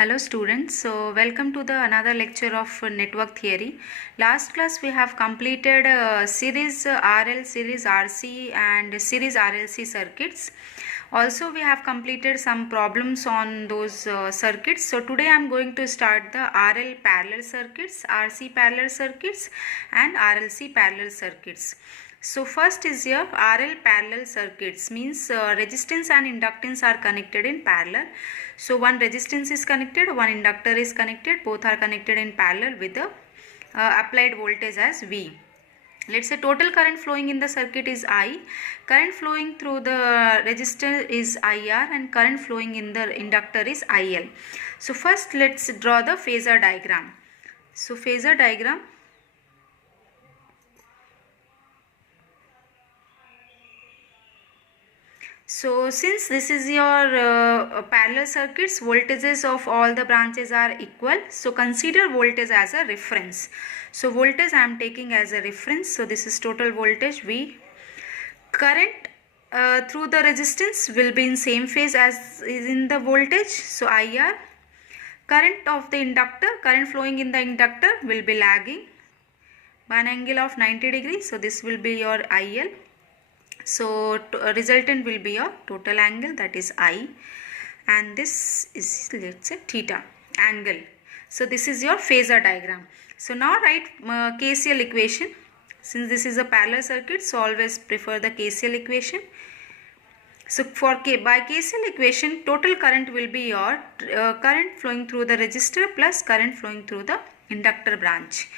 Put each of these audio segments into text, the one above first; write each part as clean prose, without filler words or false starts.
Hello students, so welcome to the another lecture of network theory. Last class we have completed series RL, series RC and series RLC circuits. Also we have completed some problems on those circuits. So today I am going to start the RL parallel circuits, RC parallel circuits and RLC parallel circuits. So first is your RL parallel circuits, means resistance and inductance are connected in parallel. So one resistance is connected, one inductor is connected, both are connected in parallel with the applied voltage as V. Let's say total current flowing in the circuit is I, current flowing through the resistor is IR and current flowing in the inductor is IL. So first let's draw the phasor diagram. So phasor diagram. So since this is your parallel circuits, voltages of all the branches are equal. So consider voltage as a reference. So voltage I am taking as a reference. So this is total voltage V. Current through the resistance will be in same phase as is in the voltage. So IR. Current of the inductor, current flowing in the inductor will be lagging by an angle of 90 degrees. So this will be your IL. So resultant will be your total angle, that is I, and this is, let's say, theta angle. So this is your phasor diagram. So now write KCL equation. Since this is a parallel circuit, so always prefer the KCL equation. So for by KCL equation, total current will be your current flowing through the resistor plus current flowing through the inductor branch.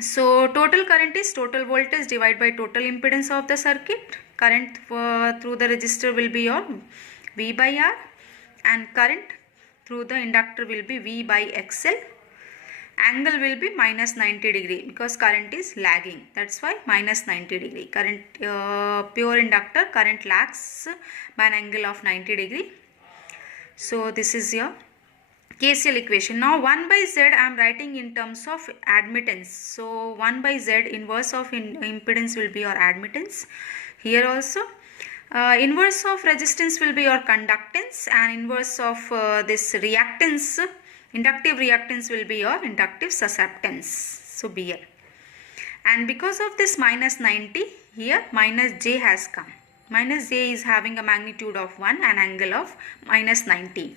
So total current is total voltage divided by total impedance of the circuit. Current through the resistor will be your V by R and current through the inductor will be V by XL. Angle will be minus 90 degree because current is lagging. That's why minus 90 degree. Current pure inductor current lags by an angle of 90 degree. So this is your KCL equation. Now 1 by Z I am writing in terms of admittance. So 1 by Z inverse of impedance will be your admittance. Here also inverse of resistance will be your conductance and inverse of this reactance, inductive reactance will be your inductive susceptance. So BL. And because of this minus 90, here minus J has come. Minus J is having a magnitude of 1 and angle of minus 90.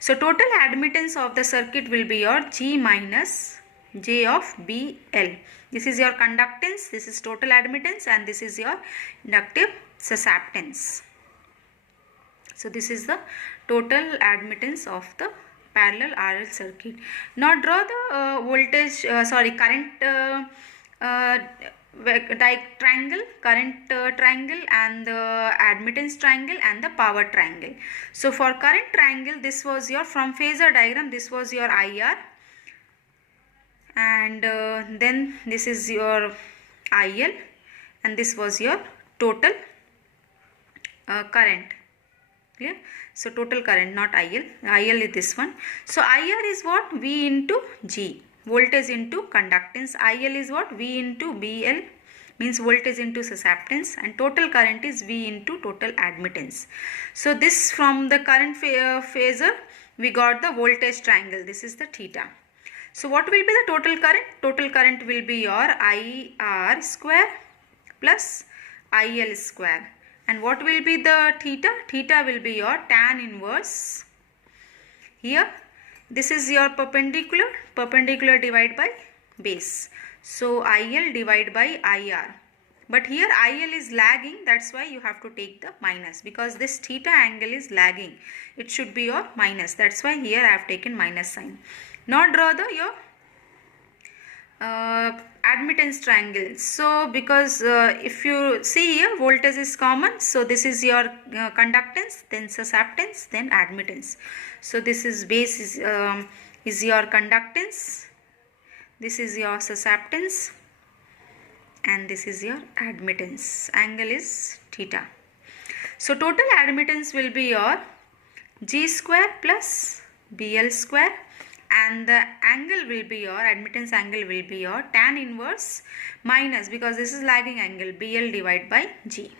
So total admittance of the circuit will be your G minus J of BL. This is your conductance, this is total admittance and this is your inductive susceptance. So this is the total admittance of the parallel RL circuit. Now draw the current triangle, current triangle and the admittance triangle and the power triangle. So for current triangle, this was your, from phasor diagram, this was your IR and then this is your IL and this was your total current. Clear? So total current, not IL. IL is this one. So IR is what? V into G. Voltage into conductance. IL is what? V into BL, means voltage into susceptance, and total current is V into total admittance. So this, from the current phasor we got the voltage triangle. This is the theta. So what will be the total current? Total current will be your IR square plus IL square. And what will be the theta? Theta will be your tan inverse. Here this is your perpendicular divided by base. So IL divided by IR. But here IL is lagging, that's why you have to take the minus, because this theta angle is lagging. It should be your minus. That's why here I have taken minus sign. Now draw the your admittance triangle. So because if you see here, voltage is common, so this is your conductance, then susceptance, then admittance. So this is base is your conductance, this is your susceptance and this is your admittance. Angle is theta. So total admittance will be your G square plus BL square and the angle will be your, admittance angle will be your tan inverse minus, because this is lagging angle, BL divided by G.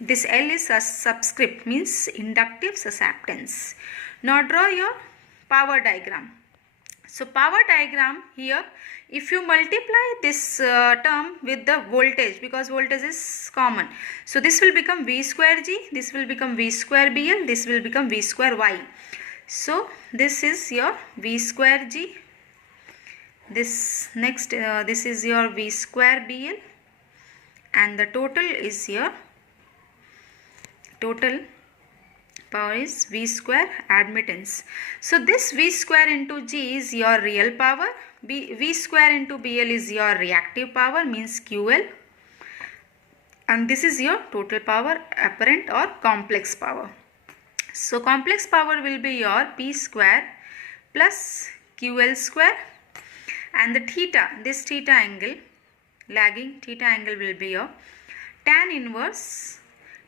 This L is a subscript, means inductive susceptance. Now draw your power diagram. So power diagram here, if you multiply this term with the voltage, because voltage is common, so this will become V square G, this will become V square BL, this will become V square Y. So this is your V square G, this next this is your V square BL, and the total is your total power is V square admittance. So this V square into G is your real power, V square into BL is your reactive power, means QL, and this is your total power, apparent or complex power. So complex power will be your P square plus QL square, and the theta, this theta angle, lagging theta angle will be your tan inverse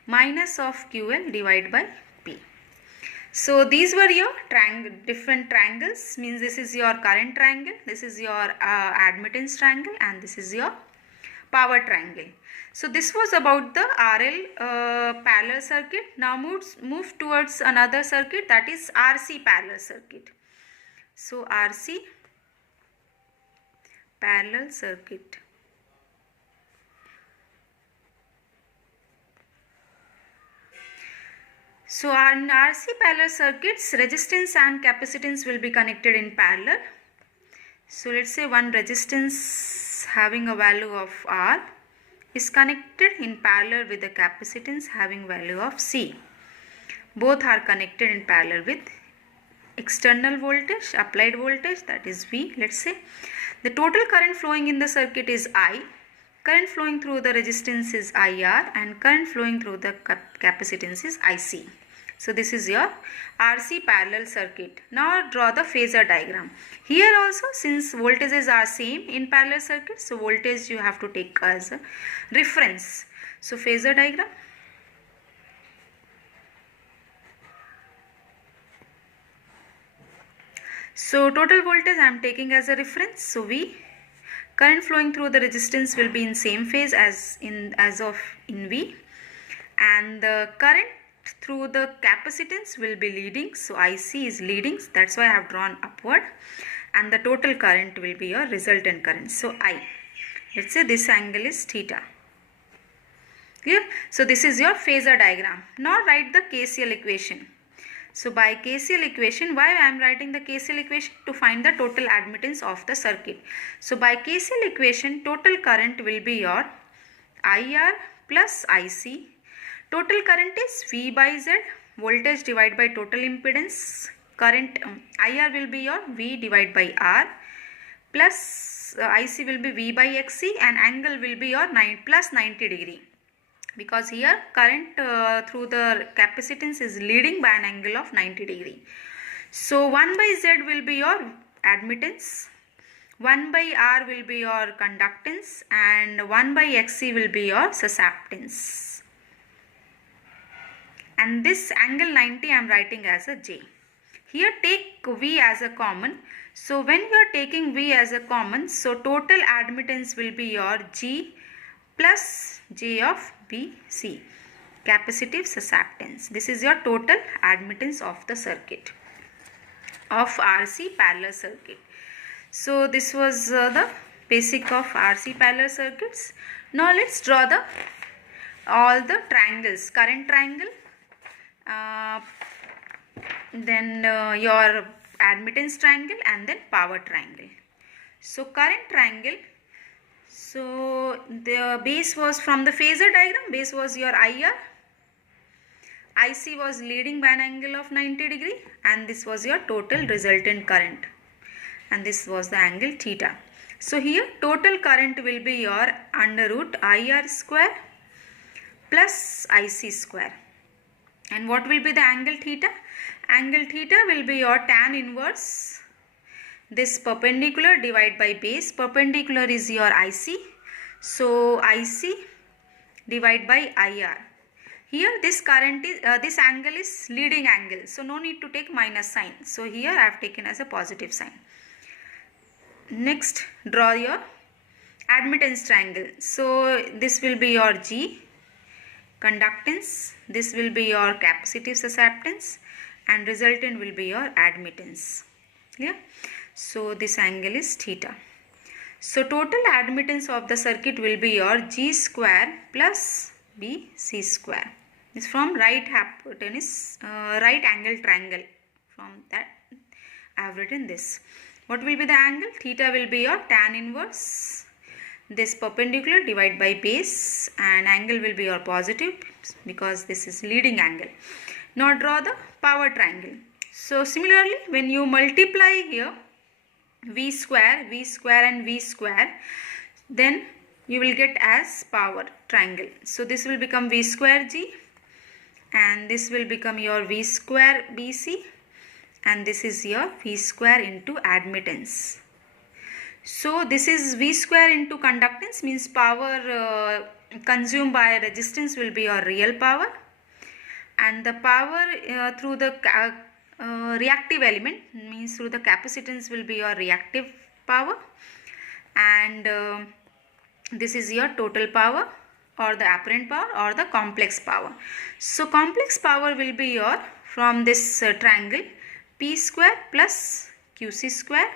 minus of QL divided by P. So these were your different triangles, means this is your current triangle, this is your admittance triangle, and this is your power triangle. So this was about the RL parallel circuit. Now move towards another circuit, that is RC parallel circuit. So RC parallel circuit. So in RC parallel circuits, resistance and capacitance will be connected in parallel. So let's say one resistance having a value of R is connected in parallel with the capacitance having value of C. Both are connected in parallel with external voltage, applied voltage, that is V. Let's say the total current flowing in the circuit is I. Current flowing through the resistance is IR, and current flowing through the capacitance is IC. So this is your RC parallel circuit. Now draw the phasor diagram. Here also, since voltages are same in parallel circuits, so voltage you have to take as a reference. So phasor diagram. So total voltage I am taking as a reference. So V, current flowing through the resistance will be in same phase as in V, and the current through the capacitance will be leading. So IC is leading, that's why I have drawn upward, and the total current will be your resultant current. So I, let's say this angle is theta. Clear? So this is your phasor diagram. Now write the KCL equation. So by KCL equation, why I am writing the KCL equation? To find the total admittance of the circuit. So by KCL equation, total current will be your IR plus IC. Total current is V by Z, voltage divided by total impedance. Current IR will be your V divided by R, plus IC will be V by XC, and angle will be your plus 90 degree. Because here current through the capacitance is leading by an angle of 90 degree. So 1 by Z will be your admittance, 1 by R will be your conductance, and 1 by XC will be your susceptance. And this angle 90 I am writing as a J. Here take V as a common. So when you are taking V as a common, so total admittance will be your G plus J of BC, capacitive susceptance. This is your total admittance of the circuit of RC parallel circuit. So this was the basic of RC parallel circuits. Now let's draw all the triangles. Current triangle, then your admittance triangle, and then power triangle. So current triangle, so the base was from the phasor diagram, base was your IR, IC was leading by an angle of 90 degree, and this was your total resultant current, and this was the angle theta. So here total current will be your under root IR square plus IC square. And what will be the angle theta? Angle theta will be your tan inverse this perpendicular divided by base. Perpendicular is your IC. So IC divided by IR. Here this current is this angle is leading angle. So no need to take minus sign. So here I have taken as a positive sign. Next draw your admittance triangle. So this will be your G, conductance, this will be your capacitive susceptance, and resultant will be your admittance. Clear? So this angle is theta. So total admittance of the circuit will be your G square plus BC square. It's from right hypotenuse, right angle triangle. From that I have written this. What will be the angle? Theta will be your tan inverse this perpendicular divided by base, and angle will be your positive because this is leading angle. Now draw the power triangle. So similarly, when you multiply here V square and V square, then you will get as power triangle. So this will become V square G, and this will become your V square BC, and this is your V square into admittance. So this is V square into conductance, means power consumed by resistance will be your real power, and the power through the reactive element, means through the capacitance, will be your reactive power, and this is your total power or the apparent power or the complex power. So complex power will be your from this triangle P square plus QC square,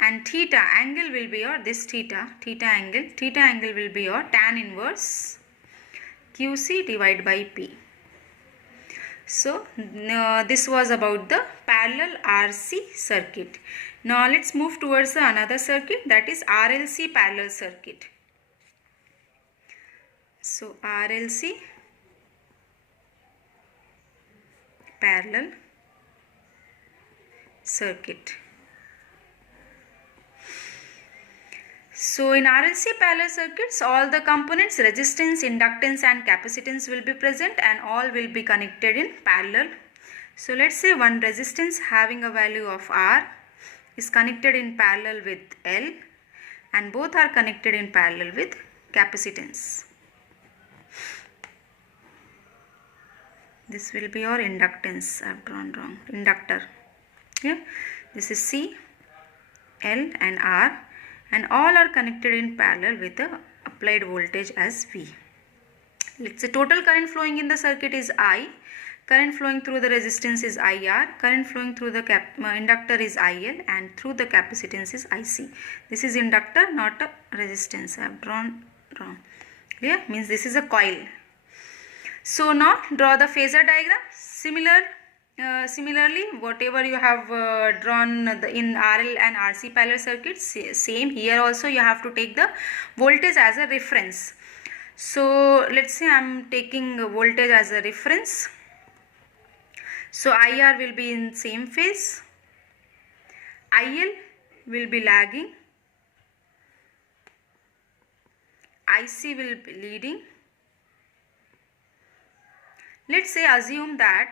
and theta angle will be your this theta angle will be your tan inverse QC divided by P. So this was about the parallel RC circuit. Now let's move towards the another circuit, that is RLC parallel circuit. So RLC parallel circuit. So in RLC parallel circuits, all the components resistance, inductance and capacitance will be present, and all will be connected in parallel. So let's say one resistance having a value of R is connected in parallel with L, and both are connected in parallel with capacitance. This will be your inductance. I have drawn wrong. Inductor. Yeah. This is C, L and R, and all are connected in parallel with the applied voltage as V. Let's say total current flowing in the circuit is I, current flowing through the resistance is IR, current flowing through the inductor is IL, and through the capacitance is IC. This is inductor, not a resistance. I have drawn wrong. Clear? Means this is a coil. So now draw the phasor diagram. Similarly, whatever you have drawn in RL and RC parallel circuits, same here also you have to take the voltage as a reference. So let's say I am taking voltage as a reference. So IR will be in same phase, IL will be lagging, IC will be leading. Let's say assume that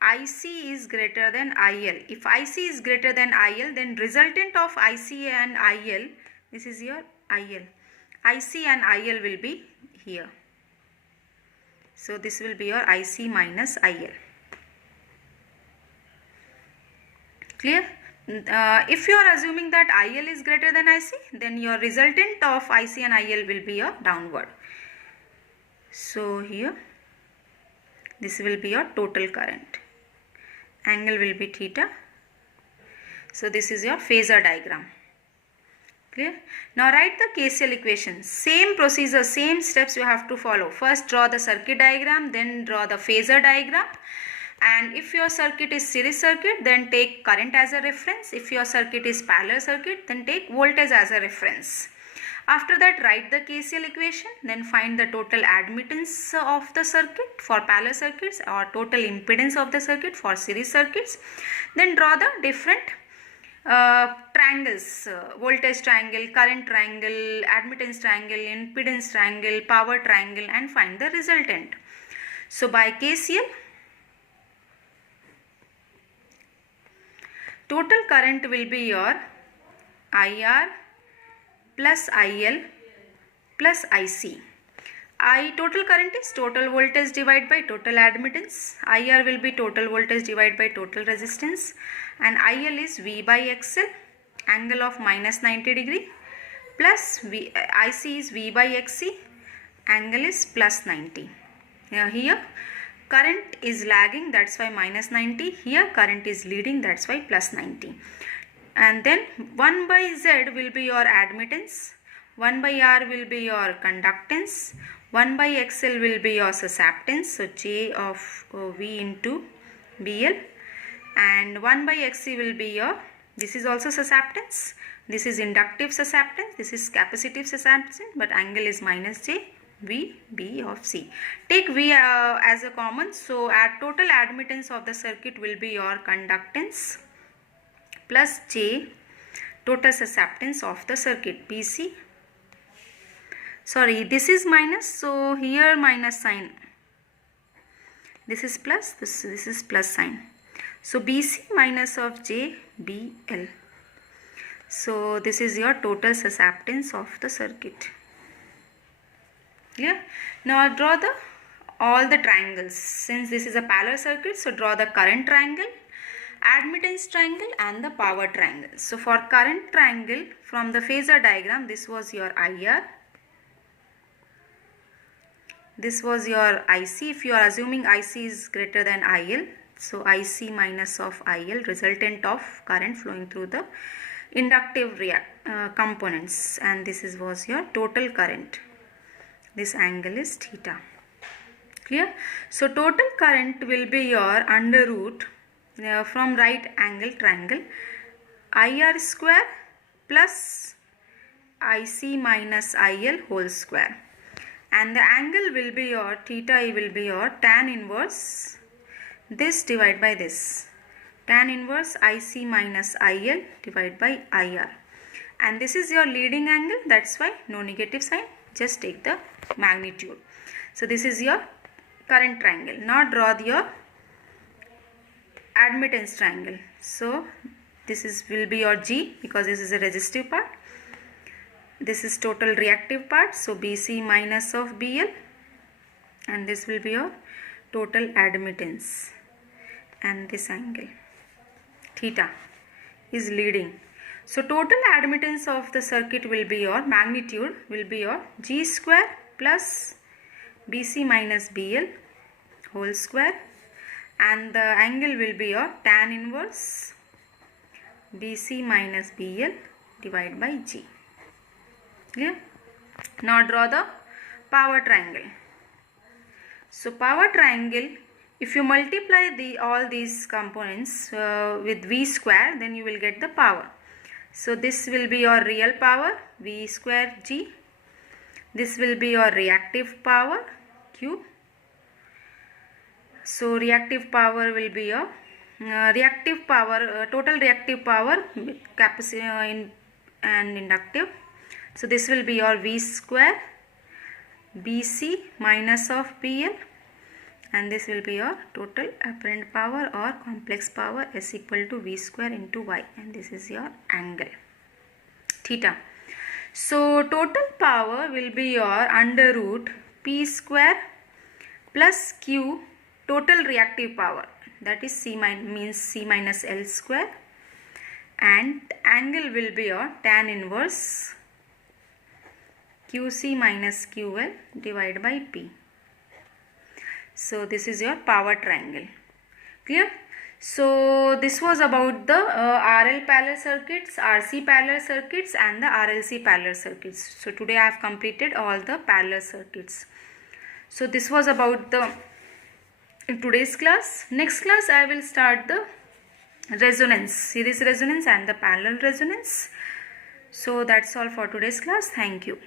IC is greater than IL. If IC is greater than IL, then resultant of IC and IL, this is your IL. IC and IL will be here. So this will be your IC minus IL. Clear? If you are assuming that IL is greater than IC, then your resultant of IC and IL will be your downward. So here this will be your total current. Angle will be theta. So this is your phasor diagram. Clear? Now write the KCL equation. Same procedure, same steps you have to follow. First draw the circuit diagram, then draw the phasor diagram. And if your circuit is series circuit, then take current as a reference. If your circuit is parallel circuit, then take voltage as a reference. After that, write the KCL equation, then find the total admittance of the circuit for parallel circuits or total impedance of the circuit for series circuits. Then draw the different triangles, voltage triangle, current triangle, admittance triangle, impedance triangle, power triangle, and find the resultant. So by KCL, total current will be your IR plus IL plus IC. Total current is total voltage divided by total admittance. IR will be total voltage divided by total resistance, and IL is V by XL, angle of minus 90 degree, plus IC is V by XC, angle is plus 90. Now here current is lagging, that's why minus 90. Here current is leading, that's why plus 90. And then 1 by Z will be your admittance, 1 by R will be your conductance, 1 by XL will be your susceptance, so J of V into BL, and 1 by XC will be your, this is also susceptance, this is inductive susceptance, this is capacitive susceptance, but angle is minus J, V, B of C. Take V as a common, so total admittance of the circuit will be your conductance plus J, total susceptance of the circuit, BC. Sorry, this is minus, so here minus sign. This is plus, this is plus sign. So BC minus of J, BL. So this is your total susceptance of the circuit. Yeah. Now draw all the triangles. Since this is a parallel circuit, so draw the current triangle, admittance triangle and the power triangle. So for current triangle, from the phasor diagram, this was your IR. This was your IC. If you are assuming IC is greater than IL, so IC minus of IL, resultant of current flowing through the inductive components, and this was your total current. This angle is theta. Clear? So total current will be your under root from right angle triangle IR square plus IC minus IL whole square. And the angle will be your theta will be your tan inverse this divided by this, tan inverse IC minus IL divided by IR, and this is your leading angle, that's why no negative sign, just take the magnitude. So this is your current triangle. Now draw your admittance triangle. So this will be your G, because this is a resistive part. This is total reactive part, so BC minus of BL, and this will be your total admittance, and this angle theta is leading. So total admittance of the circuit will be your magnitude will be your G square plus BC minus BL whole square, and the angle will be your tan inverse BC minus BL divided by G. Clear? Now draw the power triangle. So power triangle, if you multiply all these components with V square, then you will get the power. So this will be your real power, V square G. This will be your reactive power, Q. So reactive power will be your total reactive power, capacitive and inductive. So this will be your V square BC minus of PL, and this will be your total apparent power or complex power is equal to V square into Y, and this is your angle theta. So total power will be your under root P square plus Q total reactive power, that is C minus L square, and angle will be your tan inverse QC minus QL divided by P. So this is your power triangle. Clear? So this was about the RL parallel circuits, RC parallel circuits and the RLC parallel circuits. So today I have completed all the parallel circuits. So this was about the today's class. Next class I will start the resonance, series resonance and the parallel resonance. So that's all for today's class. Thank you.